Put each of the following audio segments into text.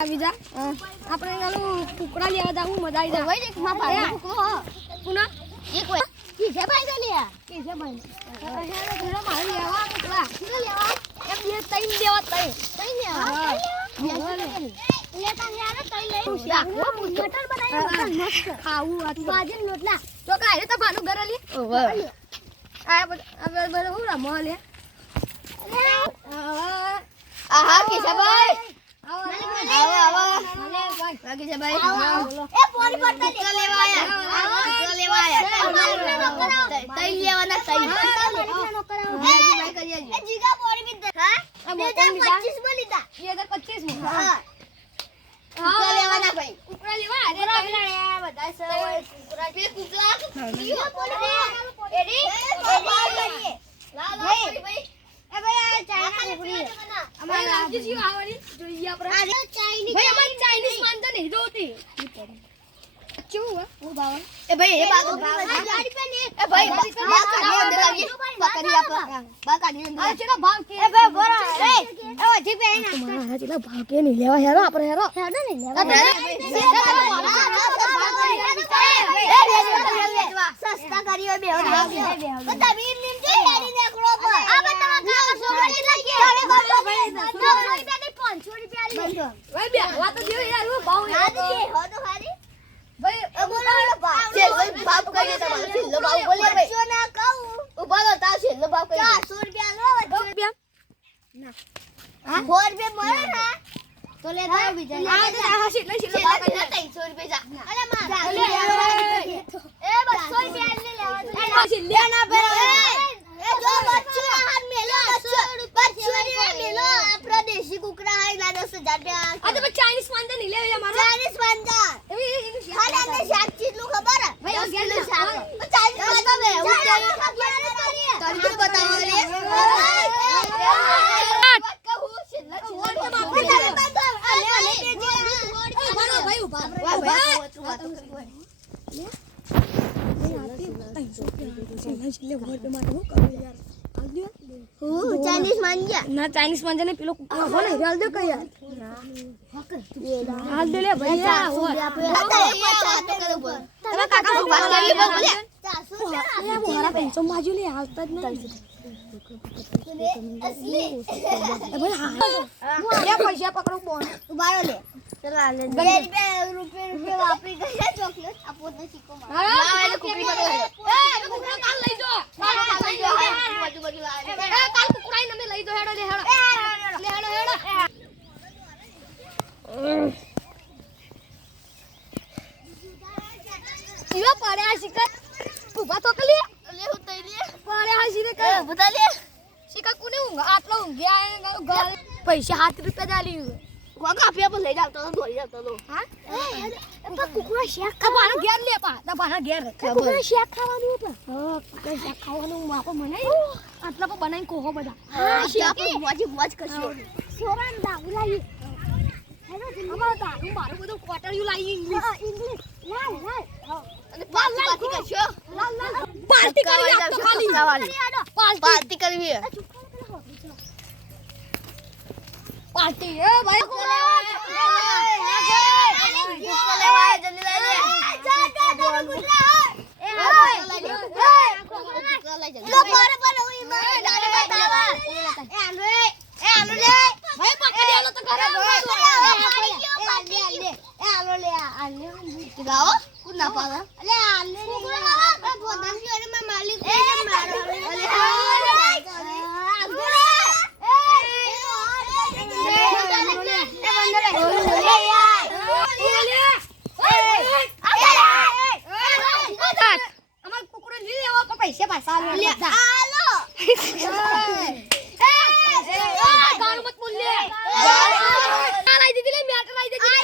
બીજા આપણે એનું કુકડા લેવા જાવું મજા આવી જાય ભાઈ એક માં ભાઈ કુકડો હ પુના એક હોય કી છે ભાઈ ગલિયા કી છે ભાઈ ઘરે મારી લેવા કુકડા લેવા એક બે ત્રણ લેવા ત્રણ લેવા લેતા યાર ત્રણ લઈ મટર બનાવી મસ્ત ખાવું આ બાજન લોટલા તો કાય તો ભાનું ઘરે લે ઓવે આ બધું હું રમો લે આહા કી છે ભાઈ આવો બાકી છે ભાઈ એ પોરી પડતા લેવા આયા લેવા આયા તઈ લેવાના તઈ ભાઈ કરીએ એ જીગા પોરી બી હા 2025 માં લીધા 2025 માં હા લેવાના ભાઈ કુકડા લેવા અરે બધા કુકડા બે કુકડા જીગા પોરી એડી લા ભાઈ એ ભાઈ આ ચાઇના કુકડી અમાર લાગી જી આવડી જોઈએ આપણે અરે ચાઇનીઝ ભાઈ અમાર ચાઇનીઝ માનતા નહીં જોતી ચૂ ઓ બાવન એ ભાઈ એ બાગો ગાડી पे ને એ ભાઈ બા કાઢી અંદર લાગી બા કરી આપા બા કાઢી અંદર આ ચેલા ભાવ કે એ ભાઈ બોરા એ ઓજી पे ના તમારા ચેલા ભાવ કે નહીં લેવા હેરો આપણે હેરો હેડો નહીં લેવા સસ્તા કરી બે તો તમીર નીમ જે હેડી નેકળો પર આ બતા કાકા સોગડી લાગી અરે ગોળો ભાઈ 500 રૂપિયા લી ભાઈ બે વા તો દેવ યાર હું ભાવ આ દે હો તો ખાલી ભાઈ બોલો ભાવ છે ભાઈ ભાવ કરી તમારો છેલ્લો ભાવ બોલે ભાઈ જો ના કહું ઉભા તો તા છેલ્લો ભાવ કરી 400 રૂપિયા લો 2 રૂપિયા ના હા 4 રૂપિયા મળે ના તો લે જાવ બીજા આ હા છેલ્લો ભાવ કરી 300 રૂપિયા જા અરે માં એ 200 રૂપિયા લે લેવા દે લે ના ભરે એ જો બચ્ચો હાથ મેલો બચ્ચો મેલો આપણા દેશી કુકડા આઈ લા 10000 રૂપિયા આ તો ચાઇનીઝ વાંદા નહીં લે અમારો ચાઇનીઝ વાંદા ખાલી અંદર શાક ચીટલું ખબર હે ભાઈ ગેલ શાક ચાઇનીઝ વાંદા મે હું તરીકે બતાવો લે ભાઈ ઉભા ચાઇનીઝ માંગ્યા ના ચાઇનીઝ માંગ્યા ને પેલો કુકડો ને હાલ દે કઈ યાર હાલ દે લે ભૈયા તમે કાકા ઉભા કરી બોલે 400 મોરા પેન્સો માજુ લે હાલતા જ નહીં અસલી એ ભાઈ હા લે પૈસા પકડો બોન ઉભારો લે ચલા લે 2 રૂપિયા વાપરી ગયા ચોકલેટ આપો ને સિક્કો માર હા એ કુકડી પકડો એ કુકડા કાલ લઈ જો બાજુ બાજુ એ કાલ કુકડાઈ નમે લઈ જો હેડો લે હેડો લે હેડો હેડો ઈવા પડ્યા શિકર ઉભા તો કલી લે હું તઈ લે પડ્યા શિકર ઉભા લે શિકર કોને ઊંઘ આટલો ઊંઘ્યા ગળ પૈસા 7 રૂપિયા દાલી કોકા આપ્યા પર લઈ જાવતો તો દોરી જાવતો તો હા એ તો કુકડા શેક ખાવાનો ઘેર લે પા તમારા ઘેર કુકડા શેક ખાવાનું તો હા કુકડા શેક ખાવાનું માપો મનાઈ આટલા પર બનાઈ કોહો બધા હા શેક મોજી મોજ કરશો સોરાન દાઉ લાવી હેલો અમાર દારૂ મારું બધું કોટરિયું લાવી ઇંગ્લિશ લાલ અને પાર્ટી કરશો પાર્ટી કરી આપ તો ખાલી પાર્ટી કરવી પાર્ટી એ ભાઈ લેવા જલ્દી લઈ લે તો મારે પર હું ઈમાં દાડે બતાવા એ આલુ લે ભાઈ પકડી આલો તો ઘરે એ આલુ લે ગાઓ કુના પાવા અલે આલુ લે બોદન જોને માં માલિક એ મારો અલે પૈસા પાછા લે આલો ગાળ મત બોલ લે લાઈ દીધી લે મેટર લાઈ દીધી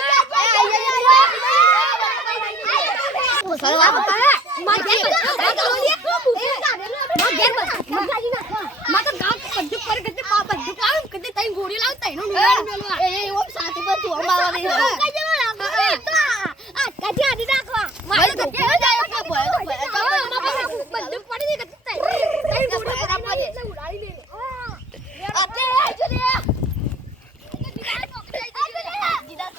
સલવા બતા માર ઘેર માં તો ગાળ કદ્દુ પર કદ્દુ પાપ કદ્દુ કામ કદ્દુ તઈ ગોળી લાવ તઈ નો મેલવા એ ઓ સાથી પર તું અંબાવા દે કજે લાગો આ કજે આડી રાખવા મારે તો કે જાય કે બોય તો બંદૂક પડી ગઈ તઈ ગોળી બરાબર એટલે ઉડાડી લે આટલે આજો લે દીદા પકડાઈ દીદા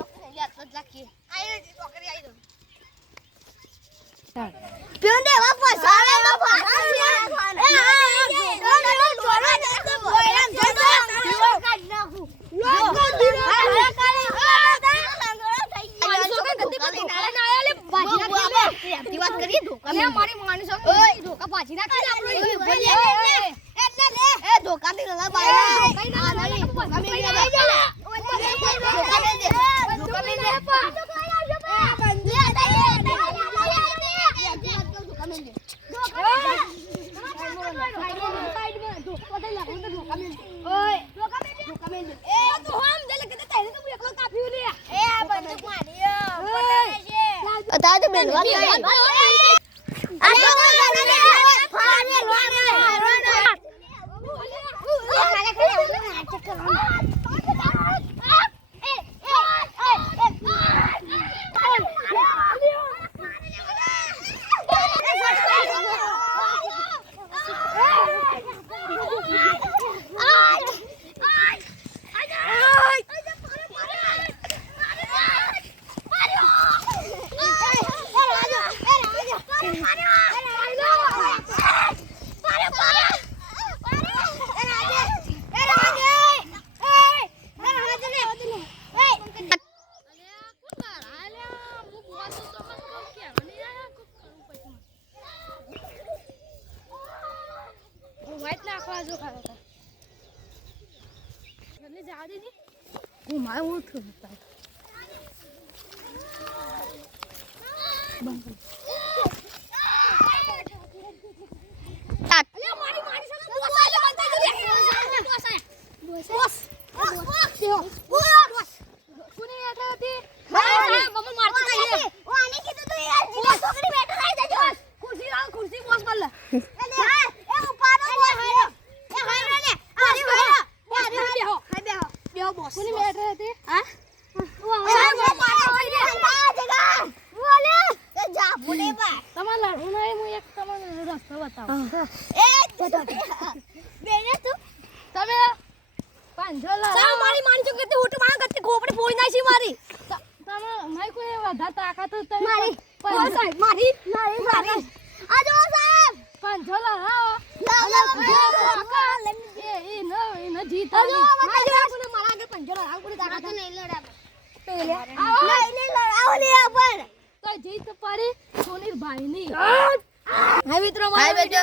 હાય મિત્રો લાઈક કરજો